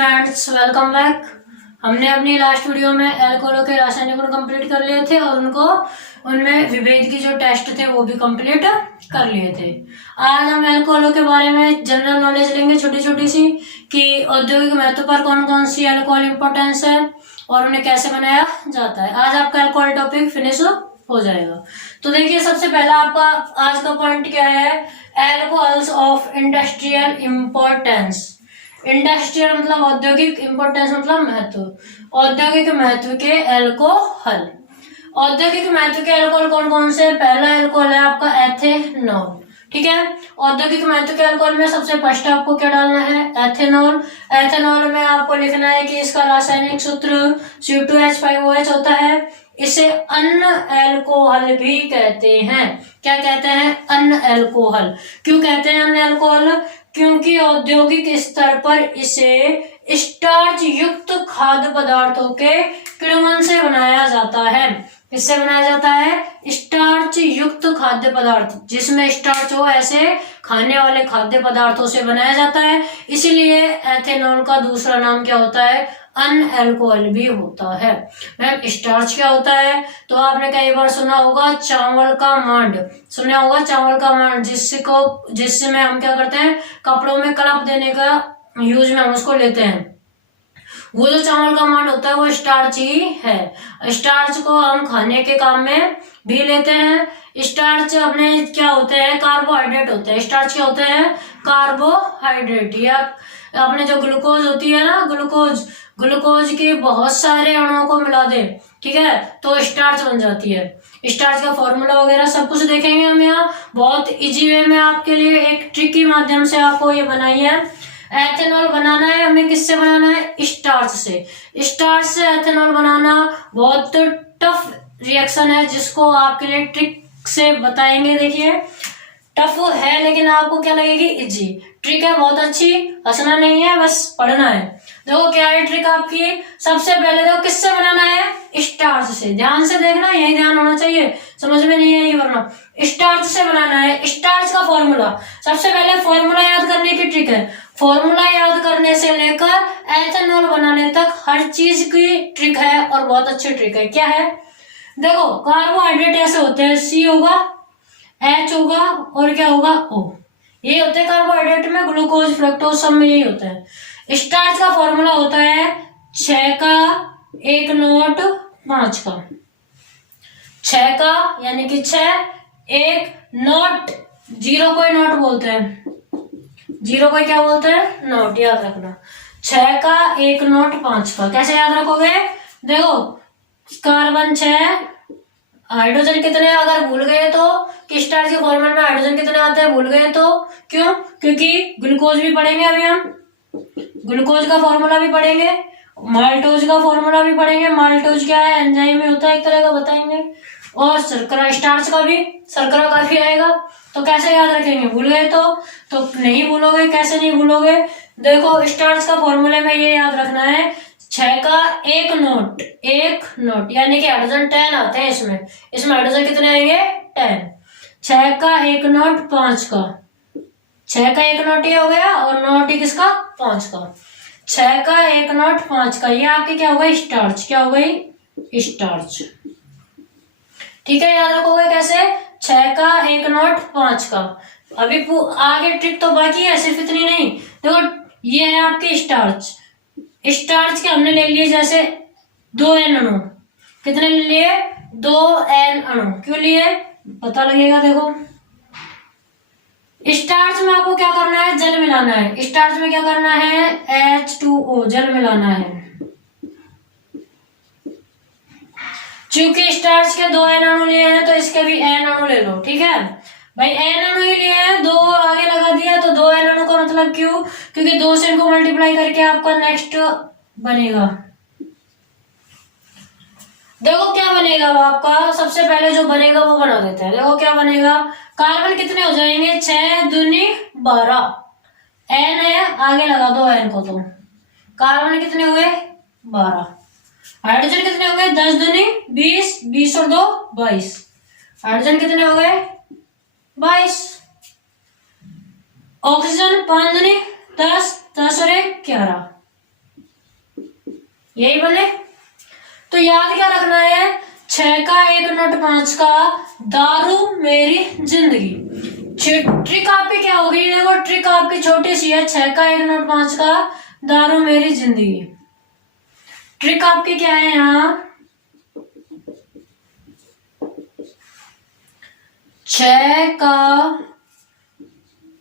Friends, welcome back. हमने अपनी last video में एल्कोहलों के रासायनिक गुण कंप्लीट कर लिए थे और उनमें विभेद की जो टेस्ट थे वो भी कंप्लीट कर लिए थे। आज हम एल्कोहलों के बारे में जनरल नॉलेज लेंगे, छोटी छोटी सी, कि औद्योगिक महत्व पर कौन कौन सी एल्कोहल इंपॉर्टेंस है और उन्हें कैसे बनाया जाता है। आज आपका एल्कोहल टॉपिक फिनिश हो जाएगा। तो देखिए, सबसे पहला आपका आज का पॉइंट क्या है? Alcohols of industrial importance. Industrial मतलब औद्योगिक, इंपॉर्टेंस मतलब महत्व। औद्योगिक महत्व के एल्कोहल। औद्योगिक महत्व के एल्कोहल कौन कौन से? पहला एल्कोहल है आपका एथेनॉल। ठीक है, औद्योगिक महत्व के एल्कोहल में सबसे फर्स्ट आपको क्या डालना है? एथेनॉल। एथेनॉल में आपको लिखना है कि इसका रासायनिक सूत्र C2H5OH होता है। इसे अन एल्कोहल भी कहते हैं। क्या कहते हैं? अन एल्कोहल। क्यों कहते हैं अन एल्कोहल? क्योंकि औद्योगिक स्तर पर इसे स्टार्च युक्त खाद्य पदार्थों के किण्वन से बनाया जाता है। इससे बनाया जाता है स्टार्च युक्त खाद्य पदार्थ, जिसमें स्टार्च हो, ऐसे खाने वाले खाद्य पदार्थों से बनाया जाता है। इसीलिए एथेनॉल का दूसरा नाम क्या होता है? अन एल्कोहल भी होता है। मैम, स्टार्च क्या होता है? तो आपने कई बार सुना होगा चावल का मांड। सुना होगा चावल का मांड, जिससे में हम क्या करते हैं? कपड़ों में कलप देने का यूज में हम उसको लेते हैं। वो जो चावल का मांड होता है वो स्टार्च ही है। स्टार्च को हम खाने के काम में भी लेते हैं। स्टार्च अपने क्या होते हैं? कार्बोहाइड्रेट होते हैं। स्टार्च क्या होते हैं? कार्बोहाइड्रेट। या अपने जो ग्लूकोज होती है ना, ग्लूकोज के बहुत सारे अणुओं को मिला दे, ठीक है, तो स्टार्च बन जाती है। स्टार्च का फॉर्मूला वगैरह सब कुछ देखेंगे हम यहाँ बहुत इजी वे में आपके लिए, एक ट्रिक के माध्यम से आपको ये बनाई है। एथेनॉल बनाना है हमें, किससे बनाना है? स्टार्च से। स्टार्च से एथेनॉल बनाना बहुत टफ रिएक्शन है, जिसको आपके लिए ट्रिक से बताएंगे। देखिए, टफ है लेकिन आपको क्या लगेगी? इजी। ट्रिक है बहुत अच्छी, हंसना नहीं है, बस पढ़ना है। देखो क्या है ट्रिक आपकी। सबसे पहले देखो किससे बनाना है? स्टार्च से। ध्यान से देखना, यही ध्यान होना चाहिए, समझ में नहीं आएगी वरना। स्टार्च से बनाना है। स्टार्च का फॉर्मूला, सबसे पहले फॉर्मूला याद करने की ट्रिक है। फॉर्मूला याद करने से लेकर एथेनॉल बनाने तक हर चीज की ट्रिक है और बहुत अच्छी ट्रिक है। क्या है? देखो, कार्बोहाइड्रेट ऐसे होते हैं, C होगा, H होगा और क्या होगा? O। ये होते हैं कार्बोहाइड्रेट में, ग्लूकोज, फ्रक्टोज सब में यही होता है। स्टार्च का फॉर्मूला होता है 6 का 1 नॉट 5 का। 6 का यानी कि 6, 1 नॉट, 0 को ही नॉट बोलते हैं, 0 को क्या बोलते हैं? नॉट। याद रखना, 6 का 1 नॉट 5 का। कैसे याद रखोगे? देखो, कार्बन 6, हाइड्रोजन कितने? अगर भूल गए तो कि स्टार्च के फॉर्मूले में हाइड्रोजन कितने आते हैं, भूल गए तो क्यों? क्योंकि ग्लूकोज भी पढ़ेंगे अभी हम, ग्लूकोज का फॉर्मूला भी पढ़ेंगे, माल्टोज का फॉर्मूला भी पढ़ेंगे। माल्टोज क्या है? एंजाइम में होता है एक तरह का, बताएंगे। और शर्करा, स्टार्च का भी शर्करा काफी आएगा। तो कैसे याद रखेंगे? भूल गए तो नहीं भूलोगे। कैसे नहीं भूलोगे? देखो, स्टार्च का फॉर्मूले में ये याद रखना है 6 का 1 नॉट, 1 नॉट यानी कि हाइड्रोजन 10 आते हैं इसमें हाइड्रोजन कितने आएंगे? 10। 6 का 1 नॉट 5 का, 6 का 1 नॉट ये हो गया और नॉट किसका? 5 का। 6 का 1 नॉट 5 का, ये आपके क्या हो गई? स्टार्च। क्या हो गई? स्टार्च। ठीक है, याद रखोगे कैसे? 6 का 1 नॉट 5 का। अभी आगे ट्रिक तो बाकी है, सिर्फ इतनी नहीं। देखो, ये है आपकी स्टार्च। स्टार्च के हमने ले लिए जैसे 2N अणु। कितने ले लिए? 2N अणु। क्यों लिए? पता लगेगा। देखो, स्टार्च में आपको क्या करना है? जल मिलाना है। स्टार्च में क्या करना है? H2O, जल मिलाना है। चूंकि स्टार्च के 2N अणु लिए हैं तो इसके भी N अणु ले लो। ठीक है भाई, N अणु ही लिए हैं, 2 आगे लगा दिया तो 2N अणु का मतलब क्यों? क्योंकि 2 से इनको मल्टीप्लाई करके आपका नेक्स्ट बनेगा। देखो क्या बनेगा वो आपका, सबसे पहले जो बनेगा वो बना देते हैं। देखो क्या बनेगा, कार्बन कितने हो जाएंगे? 6 दूनी 12, N है, आगे लगा दो N को, तो कार्बन कितने हुए? 12। हाइड्रोजन कितने हो गए? 10 दूनी 20, 20 और 2 22। हाइड्रोजन कितने हो गए? 22। ऑक्सीजन 5 दूनी 10, 10 और 1 11। यही बने। तो याद क्या रखना है, 6 का 1 नोट 5 का दारू मेरी जिंदगी। ट्रिक आपकी क्या होगी, देखो ट्रिक आपकी छोटी सी है, 6 का 1 नोट 5 का दारू मेरी जिंदगी। ट्रिक आपकी क्या है यहाँ, 6 का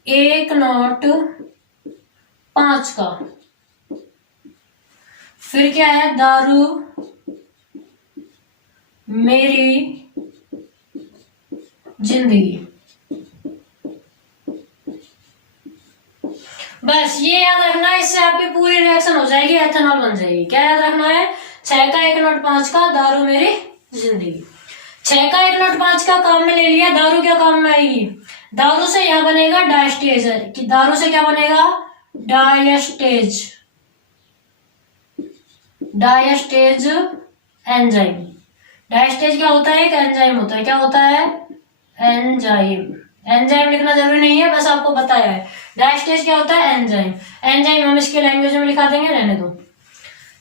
1 नोट 5 का, फिर क्या है, दारू मेरी जिंदगी। बस ये याद रखना, इससे आपकी पूरी रिएक्शन हो जाएगी, एथेनॉल बन जाएगी। क्या याद रखना है, 6 का 1 नोट 5 का दारू मेरी जिंदगी। 6 का 1 नोट 5 का काम में ले लिया, दारू क्या काम में आएगी, दारू से यहाँ बनेगा डायस्टेज, कि दारू से क्या बनेगा, डायस्टेज, डायस्टेज एंजाइम। डायस्टेज क्या होता है, एक एंजाइम होता है, क्या होता है, एंजाइम। एंजाइम लिखना जरूरी नहीं है, बस आपको बताया है। डायस्टेज क्या होता है, एंजाइम। एंजाइम हम इसके लैंग्वेज में लिखा देंगे, रहने दो।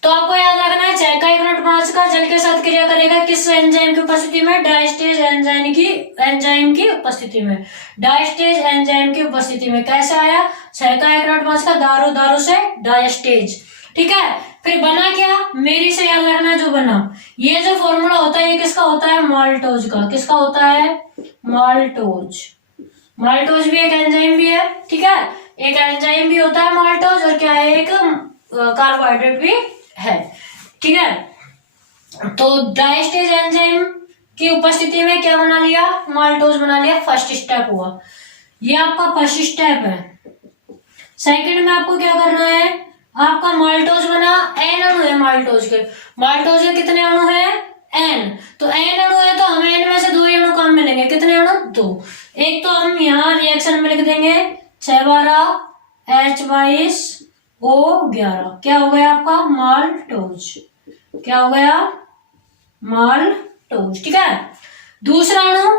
तो आपको याद रखना है, 6 का 1 नोट 5 का जल के साथ क्रिया करेगा, किस एंजाइम की उपस्थिति में, डायस्टेज एंजाइम की उपस्थिति में, डायस्टेज एंजाइम की उपस्थिति में। कैसे आया, 6 का 1 नोट 5 का दारू, दारू से डायस्टेज, ठीक है। फिर बना क्या, मेरी से याद रखना है जो बना, ये जो फॉर्मूला होता है ये किसका होता है, माल्टोज का। किसका होता है, माल्टोज। माल्टोज भी एक एंजाइम भी है, ठीक है, एक एंजाइम भी होता है माल्टोज, और क्या है, एक कार्बोहाइड्रेट भी है, ठीक है। तो डायस्टेज एंजाइम की उपस्थिति में क्या बना लिया, माल्टोज बना लिया, फर्स्ट स्टेप हुआ, ये आपका फर्स्ट स्टेप है। सेकंड में आपको क्या करना है, आपका माल्टोज बना, एन अणु है माल्टोज के। माल्टोज के कितने अणु है, एन। तो एन अणु है तो हमें एन में से 2 ही अणु काम मिलेंगे, कितने अणु, 2। एक तो हम यहाँ रिएक्शन में लिख देंगे 612H22O11, क्या हो गया आपका, माल्टोज। क्या हो गया, माल्टोज, ठीक है। दूसरा अणु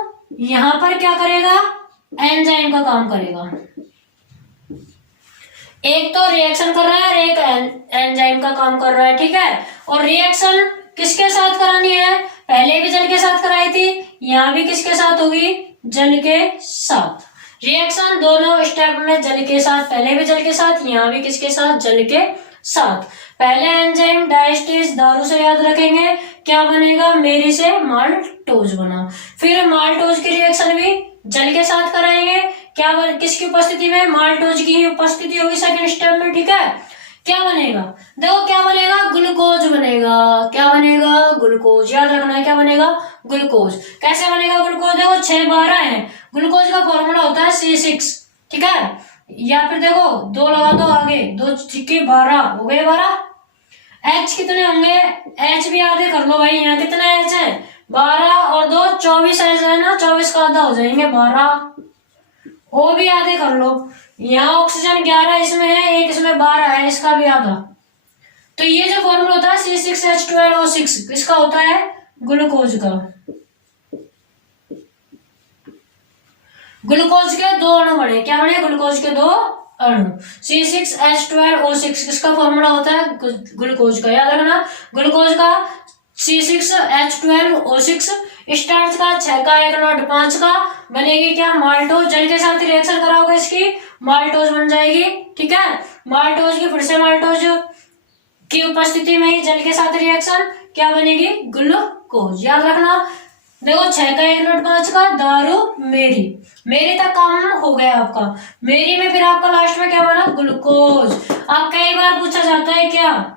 यहां पर क्या करेगा, एंजाइम का काम करेगा। एक तो रिएक्शन कर रहा है और एक एंजाइम का काम कर रहा है, ठीक है। और रिएक्शन किसके साथ करानी है, पहले भी जल के साथ कराई थी, यहाँ भी किसके साथ होगी, जल के साथ। रिएक्शन दोनों स्टेप में जल के साथ, पहले भी जल के साथ, यहाँ भी किसके साथ, जल के साथ। पहले एंजाइम डायस्टेज, दारू से याद रखेंगे, क्या बनेगा, मेरी से माल्टोज बना। फिर माल्टोज की रिएक्शन भी जल के साथ कराएंगे, क्या किसकी उपस्थिति में, माल्टोज की उपस्थिति होगी सेकंड स्टेप में, ठीक है। क्या बनेगा, देखो क्या बनेगा, ग्लूकोज बनेगा। क्या बनेगा, ग्लूकोज। याद रखना है क्या बनेगा, ग्लूकोज। कैसे बनेगा ग्लूकोज, देखो 612 है, ग्लूकोज का फॉर्मूला होता है C6, ठीक है। या फिर देखो 2 लगा दो आगे, 2 छिके 12 हो गए, 12। H कितने होंगे, H भी आधे कर लो भाई, यहाँ कितना H है, 12 और 2 24 H है ना, 24 का आधा हो जाएंगे 12। O भी आधे कर लो, यहाँ ऑक्सीजन 11 इसमें है, एक इसमें 12 है, इसका भी आधा। तो ये जो फॉर्मूला होता है C6H12O6, किसका होता है, ग्लूकोज का। ग्लूकोज के 2 अणु बने, क्या बने, ग्लूकोज के 2 अणु। C6H12O6 किसका फॉर्मूला होता है, ग्लूकोज का। याद रखना, ग्लूकोज का C6H12O6, स्टार्च का 6 का 1 नोट 5 का बनेगी क्या, माल्टोज। जल के साथ रिएक्शन कराओगे इसकी, माल्टोज बन जाएगी, ठीक है। माल्टोज की फिर से माल्टोज की उपस्थिति में ही जल के साथ रिएक्शन क्या बनेगी, ग्लूकोज। याद रखना, देखो 6 का 1 नोट 5 का दारू मेरी, मेरी तक काम हो गया आपका। मेरी में फिर आपका लास्ट में क्या बना, ग्लूकोज। अब कई बार पूछा जाता है क्या,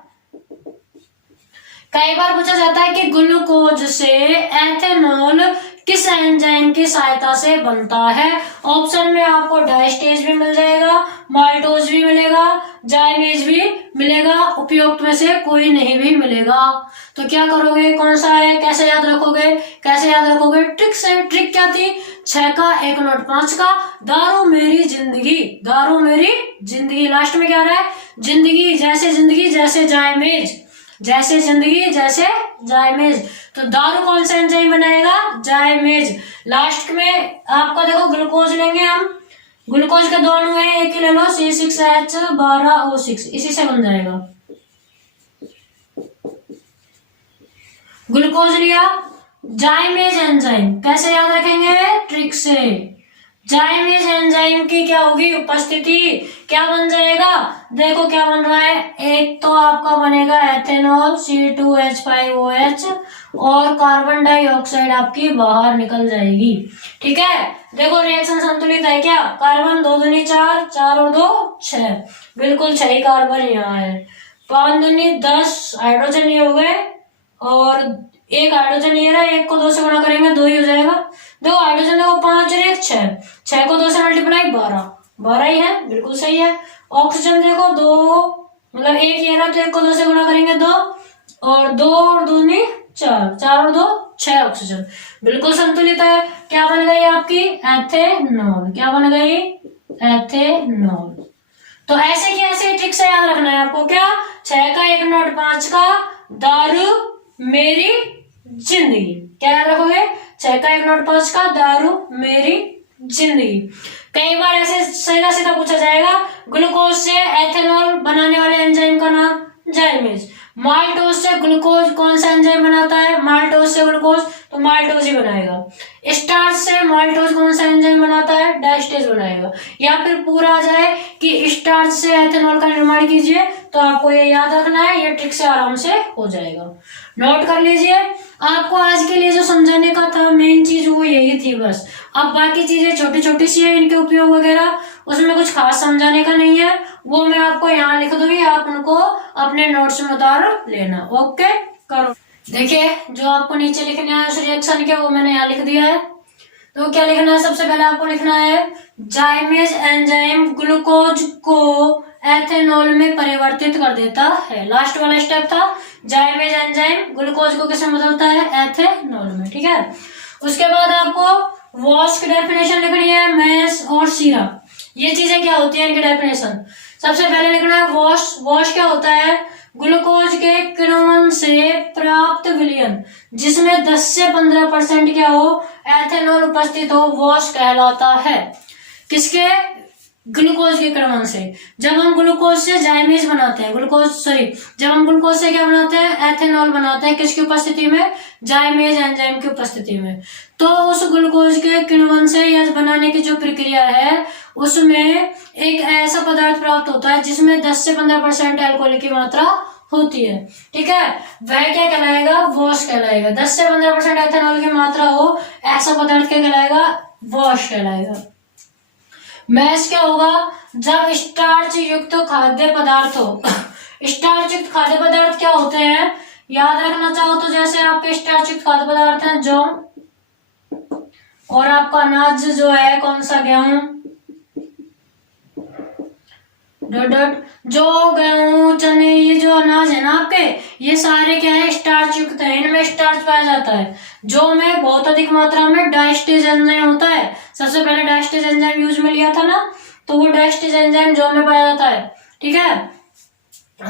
कई बार पूछा जाता है कि ग्लूकोज से एथेनॉल किस एंजाइम की सहायता से बनता है। ऑप्शन में आपको डायस्टेज भी मिल जाएगा, माल्टोज भी मिलेगा, जाइमेज भी मिलेगा, उपयुक्त में से कोई नहीं भी मिलेगा। तो क्या करोगे, कौन सा है, कैसे याद रखोगे, कैसे याद रखोगे, ट्रिक से। ट्रिक क्या थी, 6 का 1 नोट 5 का दारू मेरी जिंदगी, दारू मेरी जिंदगी। लास्ट में क्या रहा है, जिंदगी जैसे जाइमेज, जैसे जिंदगी जैसे जाइमेज। तो दारू कौन सा एंजाइम बनाएगा, जाइमेज। लास्ट में आपका देखो ग्लूकोज लेंगे हम, ग्लूकोज के 2 अणु है, एक ही ले लो C6H12O6, इसी से बन जाएगा। ग्लूकोज लिया, जाइमेज एंजाइम कैसे याद रखेंगे, ट्रिक से। जाइमेज एंजाइम की क्या होगी उपस्थिति, क्या बन जाएगा, देखो क्या बन रहा है, एक तो आपका बनेगा एथेनॉल C2H5OH और कार्बन डाइऑक्साइड आपकी बाहर निकल जाएगी। ठीक है, देखो रिएक्शन संतुलित है क्या, कार्बन 2 दूनी 4, 4 और 2 6, बिल्कुल 6 कार्बन यहाँ है, 5 दूनी 10 हाइड्रोजन ये हो गए और एक हाइड्रोजन ये रहा, एक को 2 से गुणा करेंगे 2 ही हो जाएगा। देखो हाइड्रोजन देखो 5 और 1 6, 6 को 2 से मल्टीप्लाई 12, 12 ही है, बिल्कुल सही है। ऑक्सीजन देखो 2 मतलब एक ये रहा तो एक को 2 से गुणा करेंगे 2 और 2 और 2 नहीं 4, 4 और 2 6 ऑक्सीजन, बिल्कुल संतुलित है। क्या बन गई आपकी एथेनॉल, क्या बन गई एथेनॉल। तो ऐसे की ऐसे ट्रिक से याद रखना है आपको, क्या 6 का 1 नोट 5 का दारू मेरी जिंदगी, क्या याद रखोगे, 6 का 1 नोट 5 का दारू मेरी जिंदगी। कई बार ऐसे सीधा सीधा पूछा जाएगा, ग्लूकोज से एथेनॉल बनाने वाले एंजाइम का नाम, जाइमेज। माल्टोज से ग्लूकोज कौन सा एंजाइम बनाता है, माल्टोज से ग्लूकोज, तो माल्टोज ही बनाएगा। स्टार्च से माल्टोज कौन सा एंजाइम बनाता है, डायस्टेज बनाएगा। या फिर पूरा आ जाए कि स्टार्च से एथेनॉल का निर्माण कीजिए, तो आपको ये याद रखना है, ये ट्रिक से आराम से हो जाएगा, नोट कर लीजिए। आपको आज के लिए जो समझाने का था मेन चीज वो यही थी बस। अब बाकी चीजें छोटी छोटी सी है, इनके उपयोग वगैरह उसमें कुछ खास समझाने का नहीं है, वो मैं आपको यहाँ लिख दूंगी, आप उनको अपने नोट्स में उतार लेना। ओके करो, देखिए जो आपको नीचे लिखना है उस रिएक्शन के वो मैंने यहाँ लिख दिया है। तो क्या लिखना है, सबसे पहले आपको लिखना है जाइमेज एंजाइम ग्लूकोज को एथेनॉल में परिवर्तित कर देता है। लास्ट वाला स्टेप था, जाइमेज एंजाइम ग्लूकोज को किसमें बदलता है, एथेनॉल में। ठीक है, उसके बाद आपको वॉश की डेफिनेशन लिखनी है, मैश और शीरा, ये चीजें क्या होती है इनकी डेफिनेशन। सबसे पहले लिखना है वॉश, वॉश क्या होता है, ग्लूकोज के किण्वन से प्राप्त विलयन जिसमें 10 से 15% क्या हो, एथेनॉल उपस्थित हो, वॉश कहलाता है। किसके, ग्लूकोज के किण्वन से। जब हम ग्लूकोज से जाइमेज बनाते हैं, जब हम ग्लूकोज से क्या बनाते हैं, एथेनॉल बनाते हैं, किसकी उपस्थिति में, जाइमेज एंजाइम की उपस्थिति में। तो उस ग्लूकोज के किण्वन से या बनाने की जो प्रक्रिया है उसमें एक ऐसा पदार्थ प्राप्त होता है जिसमें 10 से 15% अल्कोहल की मात्रा होती है। ठीक है, वह क्या कहलाएगा, वॉश कहलाएगा। 10 से 15% एथेनॉल की मात्रा हो ऐसा पदार्थ क्या कहलाएगा, वॉश कहलाएगा। मैश क्या होगा, जब स्टार्च युक्त खाद्य पदार्थ हो। स्टार्च युक्त खाद्य पदार्थ क्या होते हैं, याद रखना चाहो तो जैसे आपके स्टार्च युक्त खाद्य पदार्थ हैं जौ, और आपका अनाज जो है कौन सा, गेहूं, जो गेहूं चने ये जो अनाज है ना आपके, ये सारे क्या है, स्टार्च युक्त है, इनमें स्टार्च पाया जाता है। जो में बहुत अधिक मात्रा में डायस्टेज एंजाइम होता है, सबसे पहले डायस्टेज एंजाइम यूज में लिया था ना, तो वो डायस्टेज एंजाइम जो में पाया जाता है। ठीक है,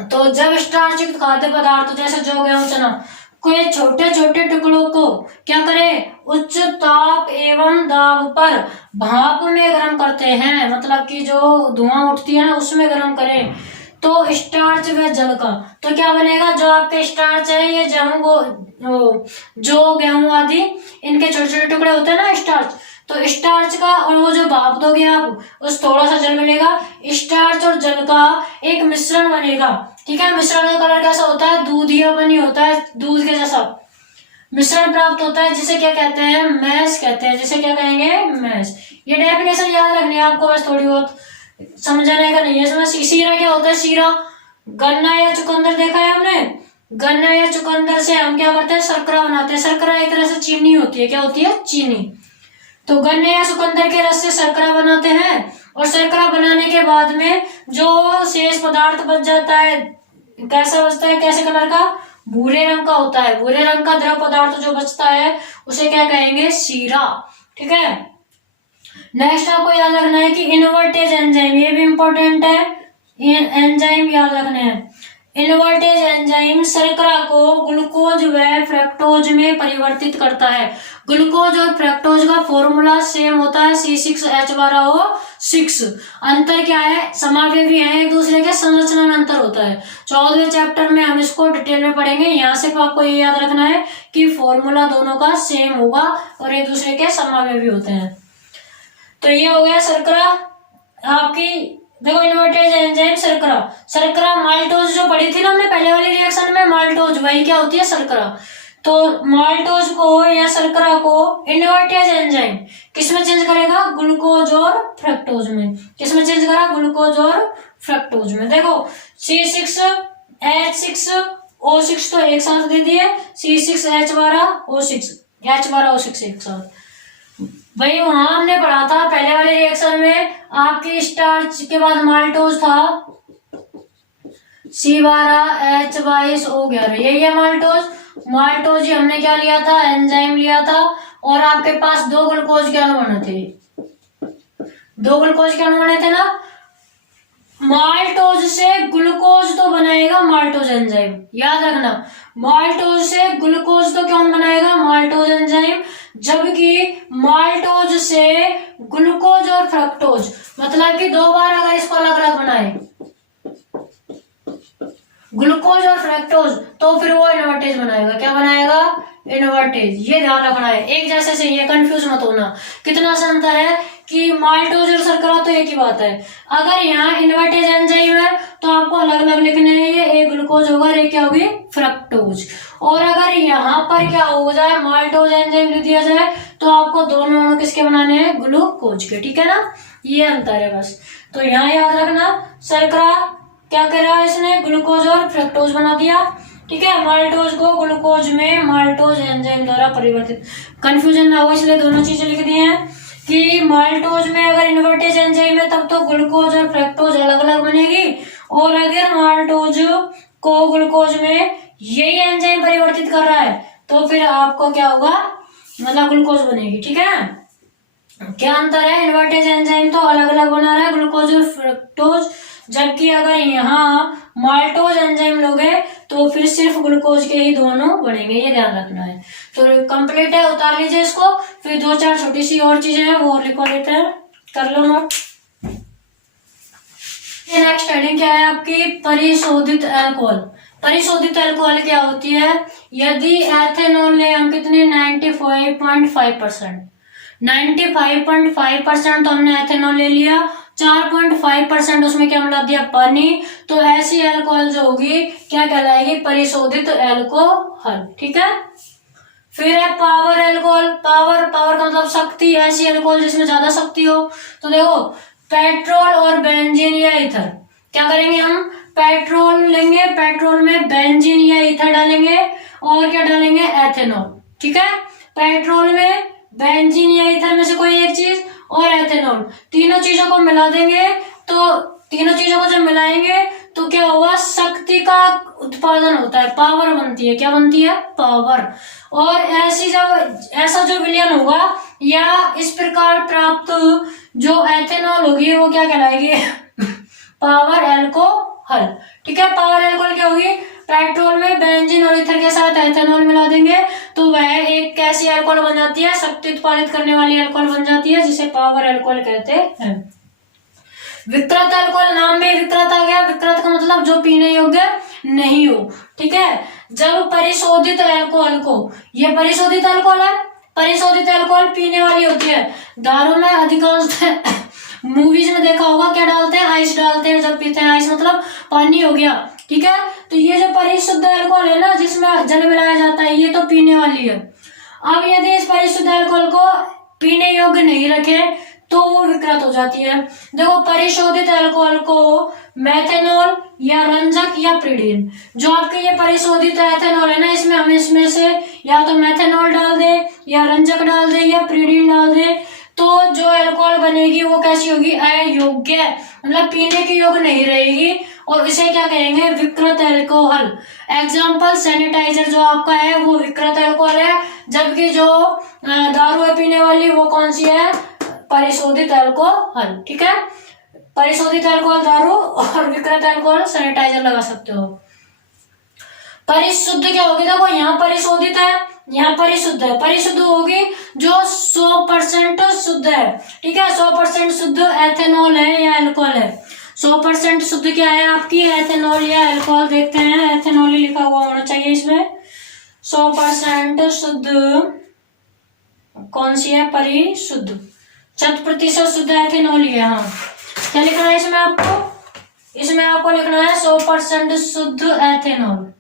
तो जब स्टार्च युक्त खाद्य पदार्थ जैसे जौ गेहूं चना के छोटे छोटे टुकड़ों को क्या करें, उच्च ताप एवं दाब पर भाप में गर्म करते हैं, मतलब कि जो धुआं उठती है ना उसमें गर्म करें, तो स्टार्च व जल का तो क्या बनेगा, जो आपके स्टार्च है ये जो गेहूं आदि इनके छोटे छोटे टुकड़े होते हैं ना स्टार्च, तो स्टार्च का और वो जो भाप दोगे आप उस थोड़ा सा जल मिलेगा, स्टार्च और जल का एक मिश्रण बनेगा। ठीक है, मिश्रण का कलर कैसा होता है, दूधिया बनी होता है, दूध के जैसा मिश्रण प्राप्त होता है, जिसे क्या कहते हैं, मैश कहते हैं, जिसे क्या कहेंगे, मैश। ये डेफिनेशन याद रखनी है आपको, बस थोड़ी बहुत समझाने का नहीं है इसमें। शीरा क्या होता है, शीरा गन्ना या चुकंदर देखा है आपने, गन्ना या चुकंदर से हम क्या करते हैं, शर्करा बनाते हैं। शर्करा एक तरह से चीनी होती है, क्या होती है, चीनी। तो गन्ने या चुकंदर के रस से शर्करा बनाते हैं, और शर्करा बनाने के बाद में जो शेष पदार्थ बच जाता है कैसा बचता है, कैसे कलर का, भूरे रंग का होता है। भूरे रंग का द्रव पदार्थ जो बचता है उसे क्या कहेंगे, शीरा। ठीक है, नेक्स्ट आपको याद रखना है कि इनवर्टेज एंजाइम, ये भी इंपॉर्टेंट है, एंजाइम याद रखने हैं। इनवर्टेज एंजाइम शर्करा को ग्लूकोज व फ्रक्टोज में परिवर्तित करता है। ग्लूकोज और फ्रक्टोज का फॉर्मूला सेम होता है C6H12O6। अंतर क्या है, समावयवी है एक दूसरे के, संरचना में अंतर होता है। 14वें चैप्टर में हम इसको डिटेल में पढ़ेंगे। यहाँ सिर्फ आपको ये याद रखना है कि फॉर्मूला दोनों का सेम होगा और एक दूसरे के समावयवी होते हैं। तो ये हो गया शर्करा आपकी। देखो इन्वर्टेज एंजाइम शर्करा, शर्करा माल्टोज जो पढ़ी थी ना हमने पहले वाली रिएक्शन में, माल्टोज वही क्या होती है शर्करा। तो माल्टोज को या शर्करा को इन्वर्टेज एंजाइम किसमें चेंज करेगा, ग्लूकोज और फ्रक्टोज में। किसमें चेंज करा, ग्लूकोज और फ्रक्टोज में। देखो C6H6O6 तो एक साथ दे दिए, C6H12O6 एक साथ। भाई वहां हमने पढ़ा था पहले वाले रिएक्शन में, आपकी स्टार्च के बाद माल्टोज था C12H22O11, यही है माल्टोज। माल्टोज हमने क्या लिया था, एंजाइम लिया था, और आपके पास दो ग्लूकोज के अणु बने थे, दो ग्लूकोज के अणु बने थे ना। माल्टोज से ग्लूकोज तो बनाएगा माल्टोज एंजाइम, याद रखना। माल्टोज से ग्लूकोज तो कौन बनाएगा, माल्टोज एंजाइम। जबकि माल्टोज से ग्लूकोज और फ्रक्टोज, मतलब कि दो बार अगर इसको अलग अलग बनाए ग्लूकोज और फ्रक्टोज, तो फिर वो इन्वर्टेज बनाएगा। क्या बनाएगा, इन्वर्टेज। ये ध्यान रखना है, एक जैसे से ये कंफ्यूज मत होना। कितना सा अंतर है कि माल्टोज और शर्करा तो एक ही बात है। अगर यहाँ इन्वर्टेज एंजाइम है तो आपको अलग अलग लिखने हैं, ये एक ग्लूकोज होगा और एक क्या होगी, फ्रक्टोज। और अगर यहाँ पर क्या हो जाए, माल्टोज एंजाइम लिख दिया जाए, तो आपको दोनों अणु किसके बनाने हैं, ग्लूकोज के। ठीक है ना, ये अंतर है बस। तो यहाँ याद रखना, शर्करा क्या कर रहा है, इसने ग्लूकोज और फ्रक्टोज बना दिया। ठीक है, माल्टोज को ग्लूकोज में माल्टोज एंजाइम द्वारा परिवर्तित। कंफ्यूजन ना हो इसलिए दोनों चीजें लिख दी हैं कि माल्टोज में अगर इन्वर्टेज एंजाइम है तब तो ग्लूकोज और फ्रक्टोज अलग अलग बनेगी, और अगर माल्टोज को ग्लूकोज में यही एंजाइम परिवर्तित कर रहा है तो फिर आपको क्या होगा, मतलब ग्लूकोज बनेगी। ठीक है, क्या अंतर है, इन्वर्टेज एंजाइम तो अलग अलग बना रहा है ग्लूकोज और फ्रक्टोज, जबकि अगर यहाँ माल्टोज एंजाइम लोगे तो फिर सिर्फ ग्लूकोज के ही दोनों बनेंगे, ये ध्यान रखना है। तो कंप्लीट है, उतार लीजिए इसको। फिर दो चार छोटी सी और चीजें हैं वो लिखवा लेते हैं, कर लो नोट। नेक्स्ट हेडिंग क्या है आपकी, परिशोधित अल्कोहल। परिशोधित अल्कोहल क्या होती है, यदि एथेनॉल ले हम कितने 95.5%, 95.5% तो हमने एथेनॉल ले लिया, 4.5% उसमें क्या मिला दिया, पानी। तो ऐसी अल्कोहल जो होगी क्या कहलाएगी, परिशोधित अल्कोहल। ठीक है, फिर है पावर अल्कोहल। पावर का मतलब शक्ति, ऐसी अल्कोहल जिसमें ज्यादा शक्ति हो। तो देखो पेट्रोल और बेंजीन या ईथर, क्या करेंगे हम, पेट्रोल लेंगे, पेट्रोल में बेंजीन या ईथर डालेंगे, और क्या डालेंगे, एथेनॉल। ठीक है, पेट्रोल में बेंजीन या ईथर में से कोई एक चीज और एथेनॉल, तीनों चीजों को मिला देंगे। तो तीनों चीजों को जब मिलाएंगे तो क्या होगा, शक्ति का उत्पादन होता है, पावर बनती है। क्या बनती है, पावर। और ऐसी जब ऐसा जो विलयन होगा या इस प्रकार प्राप्त जो एथेनॉल होगी वो क्या कहलाएगी, पावर अल्कोहल। ठीक है, पावर अल्कोहल क्या होगी, पेट्रोल में बेंजीन और ईथर के साथ एथेनॉल मिला देंगे तो वह एक कैसी अल्कोहल बन जाती है, शक्ति उत्पादित करने वाली अल्कोहल बन जाती है, जिसे पावर अल्कोहल कहते हैं। विकृत अल्कोहल, नाम में विकृत आ गया। विकृत का मतलब जो पीने योग्य नहीं हो। ठीक है, जब परिशोधित अल्कोहल को, ये परिशोधित अल्कोहल है, परिशोधित अल्कोहल पीने वाली होती है। दारू में अधिकांश मूवीज में देखा होगा क्या डालते हैं, आइस डालते हैं जब पीते हैं, आइस मतलब पानी हो गया। ठीक है, तो ये जो परिशुद्ध अल्कोहल है ना, जिसमें जल मिलाया जाता है, ये तो पीने वाली है। अब यदि इस परिशुद्ध अल्कोहल को पीने योग्य नहीं रखे तो वो विकृत हो जाती है। देखो परिशोधित अल्कोहल को मेथेनॉल या रंजक या प्रीडीन, जो आपके ये परिशोधित एथेनॉल है ना, इसमें हम इसमें से या तो मेथेनॉल डाल दे या रंजक डाल दे या प्रीडीन डाल दे, तो जो अल्कोहल बनेगी वो कैसी होगी, अयोग्य, मतलब पीने की योग्य नहीं रहेगी, और इसे क्या कहेंगे, विकृत अल्कोहल। एग्जाम्पल सैनिटाइजर जो आपका है वो विकृत अल्कोहल है, जबकि जो दारू है पीने वाली वो कौन सी है, परिशोधित अल्कोहल। ठीक है, परिशोधित अल्कोहल दारू और विकृत अल्कोहल सैनिटाइजर लगा सकते हो। परिशुद्ध क्या होगी, देखो यहाँ परिशोधित है यहाँ परिशुद्ध है, परिशुद्ध होगी जो 100% शुद्ध है, ठीक है। 100% शुद्ध एथेनॉल है या अल्कोहल है। 100% शुद्ध क्या है आपकी, एथेनॉल या अल्कोहल। देखते हैं, एथेनॉल ही लिखा हुआ होना चाहिए इसमें। 100% शुद्ध कौन सी है, परिशुद्ध। 100% शुद्ध एथेनॉल ही है। हाँ, क्या लिखना है इसमें आपको, इसमें आपको लिखना है 100% शुद्ध एथेनॉल।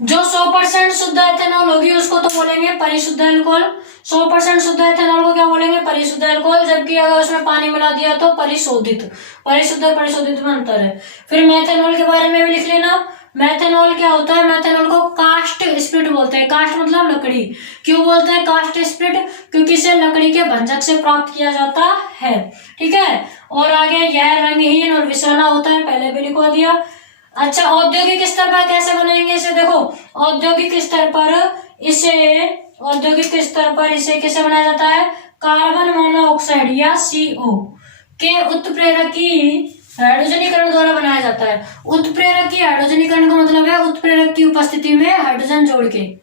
जो 100% शुद्ध एथेनॉल होगी उसको तो बोलेंगे परिशुद्ध अल्कोहल। 100% शुद्ध एथेनॉल को क्या बोलेंगे, परिशुद्ध अल्कोहल। जबकि अगर उसमें पानी मिला दिया तो परिशोधित। परिशुद्ध और परिशोधित में अंतर है। फिर मेथेनॉल के बारे में भी लिख लेना। मेथेनॉल क्या होता है, मेथेनॉल को कास्ट स्प्रिट बोलते हैं। कास्ट मतलब लकड़ी। क्यों बोलते हैं कास्ट स्प्रिट, क्योंकि इसे लकड़ी के भंजक से प्राप्त किया जाता है, ठीक है। और आगे यह रंगहीन और विषैला होता है, पहले भी लिखवा दिया। अच्छा, औद्योगिक स्तर पर कैसे बनाएंगे इसे, देखो औद्योगिक स्तर पर इसे कैसे बनाया जाता है, कार्बन मोनोऑक्साइड या CO के उत्प्रेरकी हाइड्रोजनीकरण द्वारा बनाया जाता है। उत्प्रेरकी हाइड्रोजनीकरण का मतलब है उत्प्रेरक की उपस्थिति में हाइड्रोजन जोड़ के।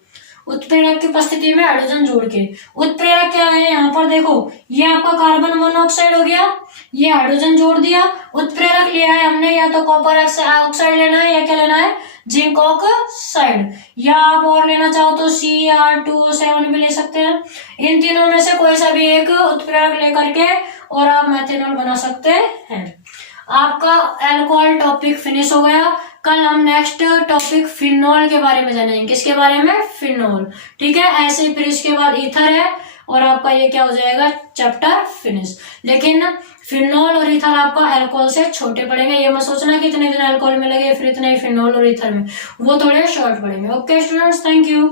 उत्प्रेरक की उपस्थिति में हाइड्रोजन जोड़ के। उत्प्रेरक क्या है, यहाँ पर देखो, ये आपका कार्बन मोनोऑक्साइड हो गया, ये हाइड्रोजन जोड़ दिया। उत्प्रेरक लिया है हमने, या तो कॉपर ऑक्साइड लेना है या क्या लेना है, जिंक ऑक्साइड, या आप और लेना चाहो तो Cr2O7 भी ले सकते हैं। इन तीनों में से कोई सा भी एक उत्प्रेरक लेकर के और आप मेथेनॉल बना सकते हैं। आपका अल्कोहल टॉपिक फिनिश हो गया। कल हम नेक्स्ट टॉपिक फिनॉल के बारे में जानेंगे। किसके बारे में, फिनॉल, ठीक है। ऐसे ही फिर इसके बाद ईथर है और आपका ये क्या हो जाएगा, चैप्टर फिनिश। लेकिन फिनॉल और ईथर आपका अल्कोहल से छोटे पड़ेंगे। ये मत सोचना कि इतने दिन अल्कोहल में लगे फिर इतने ही फिनॉल और ईथर में, वो थोड़े शॉर्ट पड़ेंगे। Okay students, thank you.